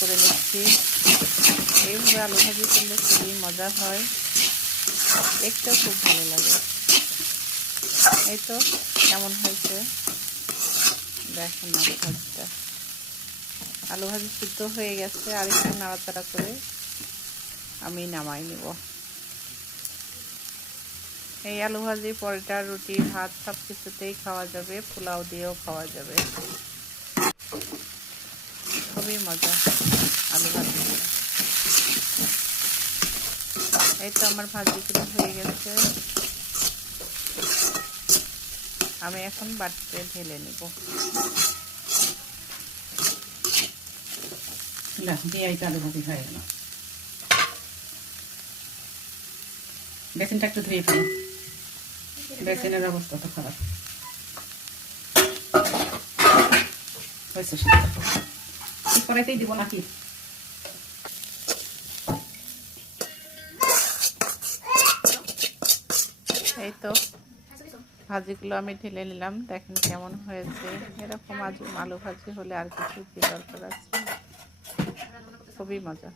করে নিচ্ছি। এইভাবে আলু ভাজি করলে খুবই মজা হয়, দেখতেও খুব ভালো লাগে। এই তো কেমন হয়েছে দেখুন। আলু ভাজি সিদ্ধ হয়ে গেছে, আর একটু নাড়াচাড়া করে আমি নামাই নিব। এই আলু ভাজি পরোটা, রুটি, ভাত সব কিছুতেই খাওয়া যাবে, পোলাও দিয়েও খাওয়া যাবে। খুবই মজা আলু ভাজি। এই তো আমার ভাজিগুলো হয়ে গেছে, আমি এখন বাটিতে ঢেলে নিব। আলু ভাজি হয়ে গেল। বেসিনটা একটু ধুয়ে ফেলি, বেসিনের অবস্থা তো খারাপ হয়েছে। কড়াইতেই দিব নাকি? এই তো ভাজিগুলো আমি ঢেলে নিলাম, দেখেন কেমন হয়েছে। এরকম আলু ভাজি হলে আর কিছু কি দরকার আছে, খুবই মজা।